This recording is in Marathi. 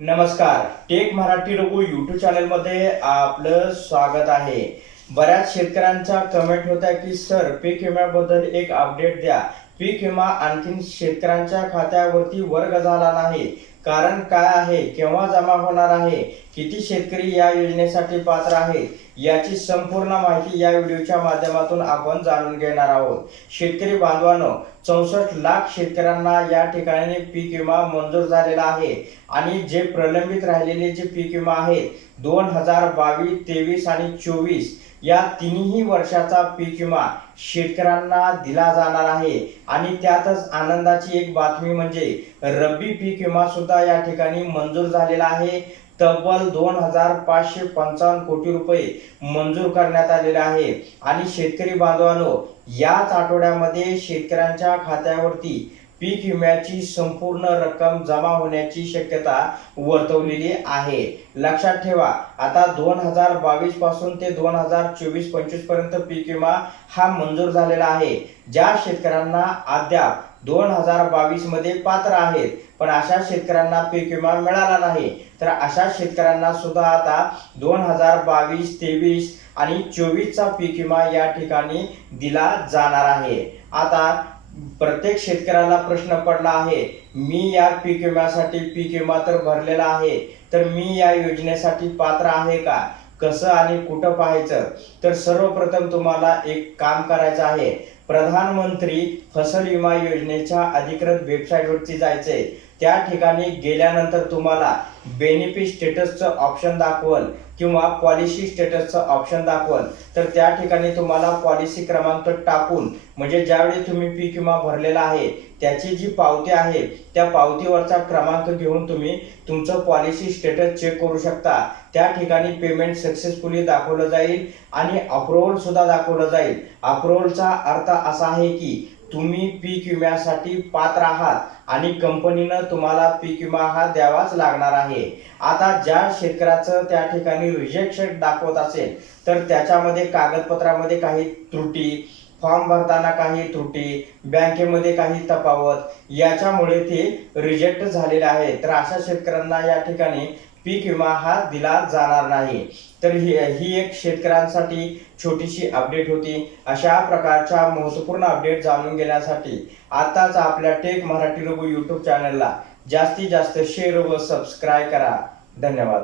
नमस्कार. टेक मराठी रघु युट्यूब चॅनलमध्ये आपलं स्वागत आहे. बऱ्याच शेतकऱ्यांच्या कमेंट होत्या की सर पीक विम्याबद्दल एक अपडेट द्या. पीक विमा आणखीन शेतकऱ्यांच्या खात्यावरती वर्ग झाला नाही. कारण काय आहे केव्हा जमा होणार आहे किती शेतकरी या योजनेसाठी पात्र आहे याची संपूर्ण माहिती या व्हिडिओच्या माध्यमातून आपण जाणून घेणार आहोत. शेतकरी बांधवांनो चौसष्ट लाख शेतकऱ्यांना या ठिकाणी पीक विमा मंजूर झालेला आहे आणि जे प्रलंबित राहिलेले जे पीक विमा आहेत दोन हजार बावीस तेवीस आणि चोवीस या तिन्ही वर्षाचा पीक विमा शेतकऱ्यांना दिला जाणार आहे. आणि त्यातच आनंदाची एक बातमी म्हणजे रब्बी पीक विमा सुद्धा या ठिकाणी मंजूर झालेला आहे. तब्बल दोन हजार पाचशे पंचावन्न कोटी रुपये मंजूर करण्यात आलेले आहे. आणि शेतकरी बांधवांनो याच आठवड्यामध्ये शेतकऱ्यांच्या खात्यावरती पीक विम्याची संपूर्ण रक्कम जमा होण्याची शक्यता वर्तवलेली आहे. लक्षात ठेवा आता दोन हजार बावीसपासून ते दोन हजार चोवीस पंचवीसपर्यंत पीक विमा हा मंजूर झालेला आहे. ज्या शेतकऱ्यांना अद्याप दोन हजार बावीसमध्ये पात्र आहेत. पण अशा शेतकऱ्यांना पीक विमा मिळाला नाही. तर अशा शेतकऱ्यांना सुद्धा आता दोन हजार बावीस तेवीस आणि चोवीसचा पीक विमा या ठिकाणी दिला जाणार आहे. आता प्रत्येक शेतकऱ्याला प्रश्न पडला आहे मी या पीक विम्यासाठी पीक विमा तर भरलेला आहे तर मी या योजनेसाठी पात्र आहे का? कसं आणि कुठं पाहायचं? तर सर्वप्रथम तुम्हाला एक काम करायचं आहे. प्रधानमंत्री फसल विमा योजनेच्या अधिकृत वेबसाईटवरती जायचंय. त्या ठिकाणी गेल्यानंतर तुम्हाला बेनिफिट स्टेटसचं ऑप्शन दाखवल किंवा पॉलिसी स्टेटसचं ऑप्शन दाखवल. तर त्या ठिकाणी तुम्हाला पॉलिसी क्रमांक टाकून म्हणजे ज्यावेळी तुम्ही पीक विमा भरलेला आहे त्याची जी पावती आहे त्या पावतीवरचा क्रमांक घेऊन तुम्ही तुमचं पॉलिसी स्टेटस चेक करू शकता. त्या ठिकाणी पेमेंट सक्सेसफुली दाखवलं जाईल आणि अप्रुव्हल सुद्धा दाखवलं जाईल. अप्रुव्हलचा अर्थ असा आहे की तुम्ही पीक विम्यासाठी पात्र आहात आणि कंपनीनं तुम्हाला पीक विमा हा द्यावाच लागणार आहे. आता ज्या शेतकऱ्याचं त्या ठिकाणी रिजेक्शन दाखवत असेल तर त्याच्यामध्ये कागदपत्रामध्ये काही त्रुटी फॉर्म भरताना काही त्रुटी बँकेमध्ये काही तफावत याच्यामुळे ते रिजेक्ट झालेले आहे तर अशा शेतकऱ्यांना या ठिकाणी पीक विमा हा दिला जाणार नाही. तर ही ही एक शेतकऱ्यांसाठी छोटीशी अपडेट होती. अशा प्रकारच्या महत्त्वपूर्ण अपडेट जाणून घेण्यासाठी आताच आपल्या टेक मराठी रघु यूट्यूब चॅनलला जास्तीत जास्त शेअर व सबस्क्राईब करा. धन्यवाद.